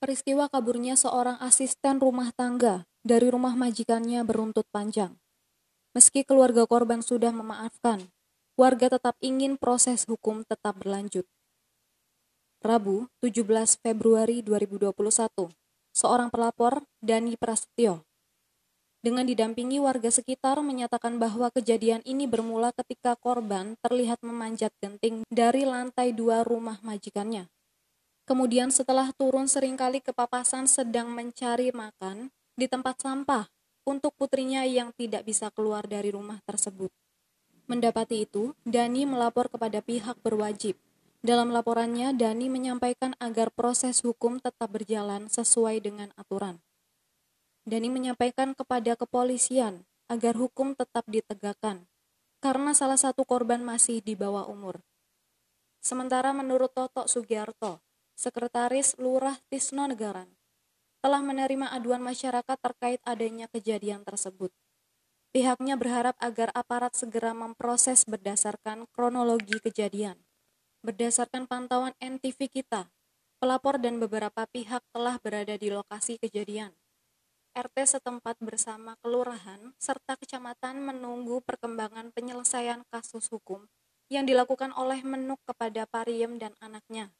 Peristiwa kaburnya seorang asisten rumah tangga dari rumah majikannya beruntut panjang. Meski keluarga korban sudah memaafkan, warga tetap ingin proses hukum tetap berlanjut. Rabu, 17 Februari 2021, seorang pelapor, Dani Prasetyo, dengan didampingi warga sekitar menyatakan bahwa kejadian ini bermula ketika korban terlihat memanjat genting dari lantai 2 rumah majikannya. Kemudian setelah turun seringkali kepapasan sedang mencari makan di tempat sampah untuk putrinya yang tidak bisa keluar dari rumah tersebut. Mendapati itu, Dani melapor kepada pihak berwajib. Dalam laporannya, Dani menyampaikan agar proses hukum tetap berjalan sesuai dengan aturan. Dani menyampaikan kepada kepolisian agar hukum tetap ditegakkan, karena salah satu korban masih di bawah umur. Sementara menurut Toto Sugiarto, Sekretaris Lurah Tisno Negaran, telah menerima aduan masyarakat terkait adanya kejadian tersebut. Pihaknya berharap agar aparat segera memproses berdasarkan kronologi kejadian. Berdasarkan pantauan NTV kita, pelapor dan beberapa pihak telah berada di lokasi kejadian. RT setempat bersama kelurahan serta kecamatan menunggu perkembangan penyelesaian kasus hukum yang dilakukan oleh Menuk kepada Pariem dan anaknya.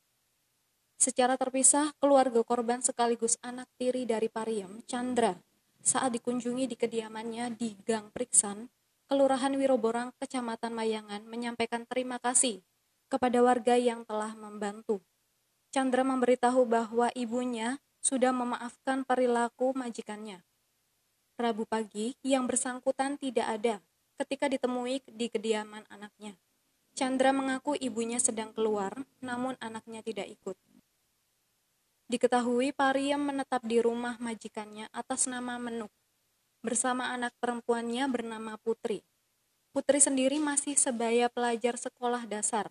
Secara terpisah, keluarga korban sekaligus anak tiri dari Pariem, Chandra, saat dikunjungi di kediamannya di Gang Priksan, Kelurahan Wiroborang, Kecamatan Mayangan, menyampaikan terima kasih kepada warga yang telah membantu. Chandra memberitahu bahwa ibunya sudah memaafkan perilaku majikannya. Rabu pagi, yang bersangkutan tidak ada ketika ditemui di kediaman anaknya. Chandra mengaku ibunya sedang keluar, namun anaknya tidak ikut. Diketahui Pariem menetap di rumah majikannya atas nama Menuk, bersama anak perempuannya bernama Putri. Putri sendiri masih sebaya pelajar sekolah dasar.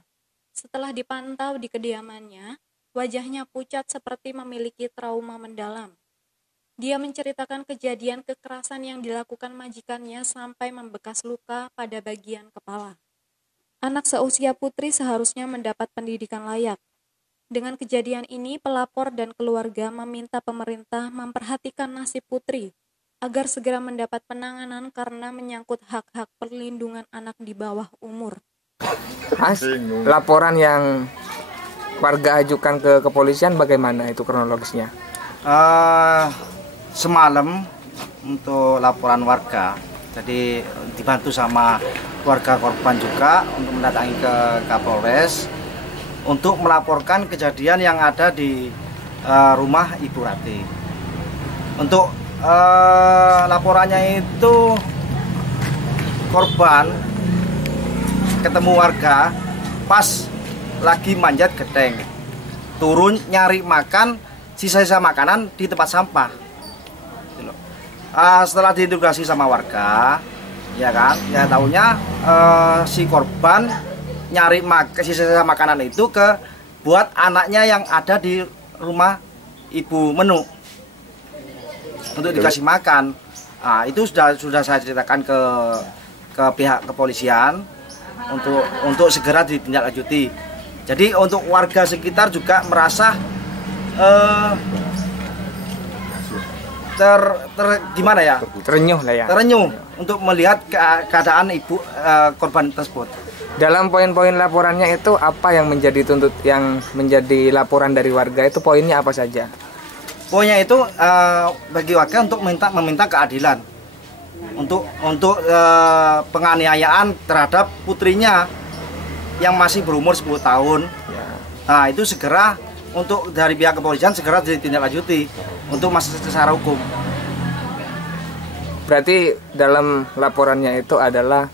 Setelah dipantau di kediamannya, wajahnya pucat seperti memiliki trauma mendalam. Dia menceritakan kejadian kekerasan yang dilakukan majikannya sampai membekas luka pada bagian kepala. Anak seusia Putri seharusnya mendapat pendidikan layak. Dengan kejadian ini, pelapor dan keluarga meminta pemerintah memperhatikan nasib Putri agar segera mendapat penanganan karena menyangkut hak-hak perlindungan anak di bawah umur. Laporan yang warga ajukan ke kepolisian bagaimana itu kronologisnya? Semalam untuk laporan warga, jadi dibantu sama keluarga korban juga untuk mendatangi ke Kapolres untuk melaporkan kejadian yang ada di rumah Ibu Rati. Untuk laporannya itu korban ketemu warga pas lagi manjat gedeng, turun nyari makan sisa-sisa makanan di tempat sampah. Setelah diinterogasi sama warga, ya kan, ya taunya si korban nyari sisa-sisa makanan itu buat anaknya yang ada di rumah Ibu Menuk untuk dikasih makan. Itu sudah saya ceritakan ke pihak kepolisian untuk segera ditindaklanjuti. Jadi untuk warga sekitar juga merasa gimana ya? Terenyuh lah ya. Terenyuh untuk melihat keadaan ibu korban tersebut. Dalam poin-poin laporannya itu apa yang menjadi laporan dari warga itu poinnya apa saja? Poinnya itu bagi warga untuk meminta keadilan untuk penganiayaan terhadap putrinya yang masih berumur 10 tahun. Nah, itu segera untuk dari pihak kepolisian segera ditindaklanjuti untuk masuk secara hukum. Berarti dalam laporannya itu adalah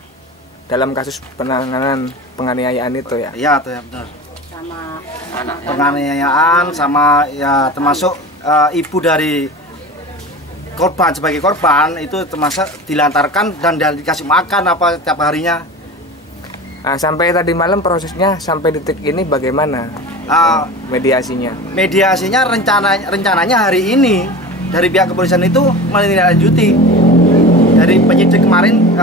dalam kasus penanganan penganiayaan itu ya? Iya, benar. Sama penganiayaan sama ya termasuk ibu dari korban sebagai korban itu termasuk dilantarkan dan dikasih makan apa tiap harinya. Nah, sampai tadi malam prosesnya sampai detik ini bagaimana mediasinya? Mediasinya rencananya hari ini dari pihak kepolisian itu menindaklanjuti. Dari penyidik kemarin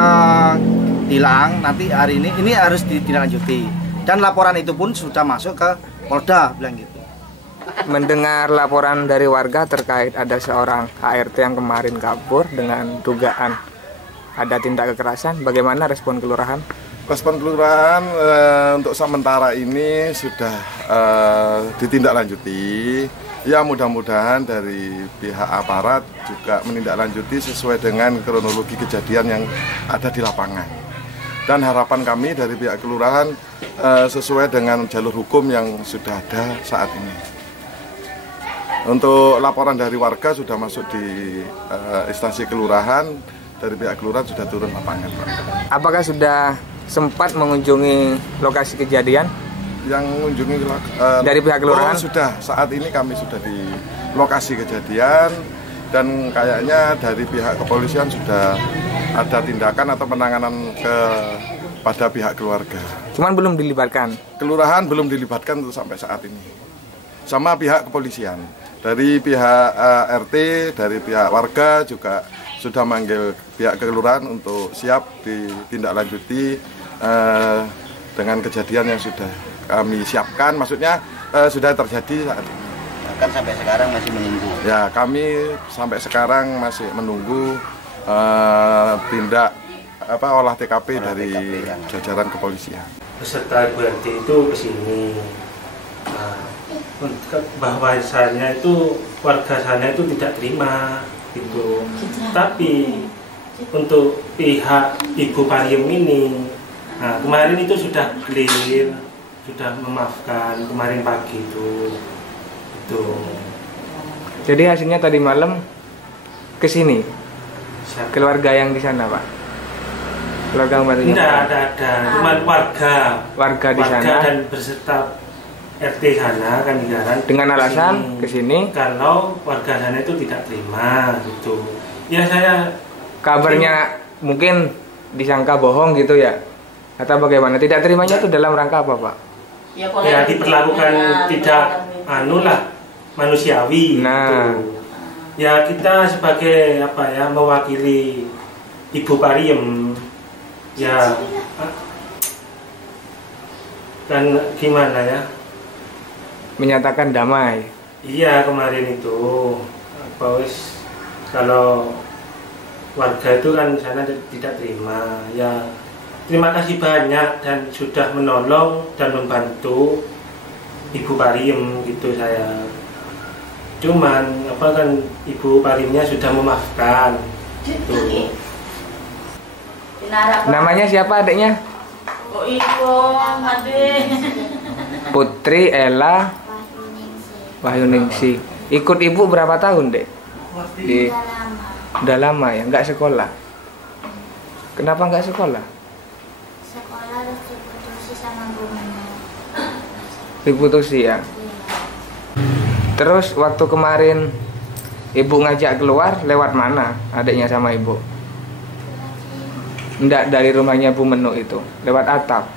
bilang nanti hari ini harus ditindaklanjuti dan laporan itu pun sudah masuk ke Polda bilang gitu. mendengar laporan dari warga terkait ada seorang ART yang kemarin kabur dengan dugaan ada tindak kekerasan. Bagaimana respon kelurahan? Respon kelurahan untuk sementara ini sudah ditindaklanjuti. Ya mudah-mudahan dari pihak aparat juga menindaklanjuti sesuai dengan kronologi kejadian yang ada di lapangan. Dan harapan kami dari pihak kelurahan sesuai dengan jalur hukum yang sudah ada saat ini. Untuk laporan dari warga sudah masuk di instansi kelurahan, dari pihak kelurahan sudah turun lapangan. Apakah sudah sempat mengunjungi lokasi kejadian? Yang mengunjungi dari pihak kelurahan? Sudah, saat ini kami sudah di lokasi kejadian dan kayaknya dari pihak kepolisian sudah ada tindakan atau penanganan pada pihak keluarga. Cuman belum dilibatkan? Kelurahan belum dilibatkan untuk sampai saat ini. Sama pihak kepolisian. Dari pihak RT, dari pihak warga juga sudah manggil pihak kelurahan untuk siap ditindaklanjuti dengan kejadian yang sudah kami siapkan, maksudnya sudah terjadi saat ini. Bahkan sampai sekarang masih menunggu. Ya, kami sampai sekarang masih menunggu tindak olah TKP dari jajaran kepolisian. Peserta Ibu RT itu ke sini. Bahwasanya itu warga sana itu tidak terima gitu. Tapi untuk pihak Ibu Pariem ini, kemarin itu sudah clear, sudah memaafkan kemarin pagi itu. Jadi hasilnya tadi malam ke sini. Keluarga yang di sana, Pak. Keluarga membantunya. Tidak ada, cuma warga di sana dan berserta RT sana kan dengan alasan ke sini kalau warga sana itu tidak terima gitu. Ya saya kabarnya mungkin disangka bohong gitu ya. Atau bagaimana? Tidak terimanya itu dalam rangka apa, Pak? Ya diperlakukan tidak manusiawi gitu. Ya kita sebagai mewakili Ibu Pariem ya kan gimana ya? Menyatakan damai. Iya, kemarin itu kalau warga itu kan sana tidak terima. Ya terima kasih banyak dan sudah menolong dan membantu Ibu Pariem gitu saya. Cuman kan Ibu Pariemnya sudah memaafkan gitu. Namanya siapa adiknya? Oh ibu adik. Putri Ella Wahyuningsi. Ikut ibu berapa tahun, Dek? Udah lama ya, nggak sekolah. Kenapa nggak sekolah? Sekolah harus diputusi sama gurunya. Diputusi ya. Terus waktu kemarin ibu ngajak keluar lewat mana adiknya sama ibu? Enggak dari rumahnya Bu Menu itu, lewat atap.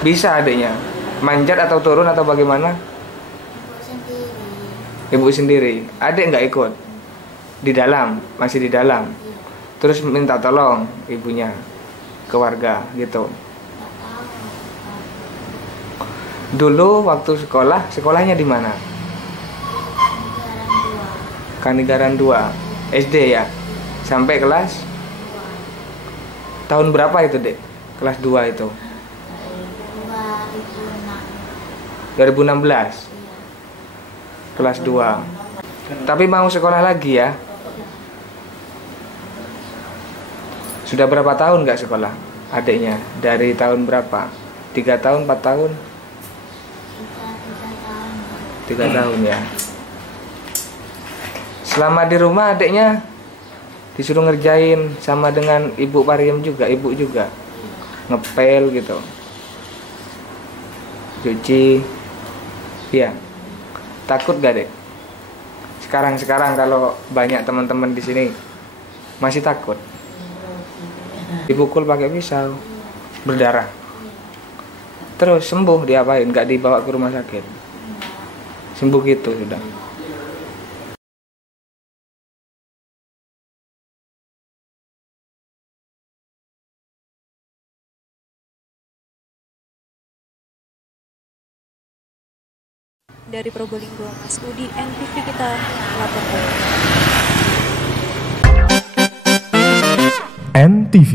Bisa adiknya manjat atau turun atau bagaimana? Ibu sendiri. Adik nggak ikut? Di dalam, masih di dalam. Terus minta tolong ibunya ke warga gitu. Dulu waktu sekolahnya di mana? Kanigaran 2 SD ya. Sampai kelas tahun berapa itu, Dek? Kelas 2 itu. 2016. Kelas 2. Tapi mau sekolah lagi ya? Sudah berapa tahun nggak sekolah adiknya? Dari tahun berapa? 3 tahun, 4 tahun? 3 tahun ya. Selama di rumah adiknya disuruh ngerjain sama dengan Ibu Pariem juga, ibu juga ngepel gitu, cuci. Iya. Takut gak, Dek? Sekarang kalau banyak teman-teman di sini masih takut. Dipukul pakai pisau, berdarah. Terus sembuh diapain? Gak dibawa ke rumah sakit. Sembuh gitu sudah. Dari Probolinggo, Mas Udi, NTV kita laporkan. NTV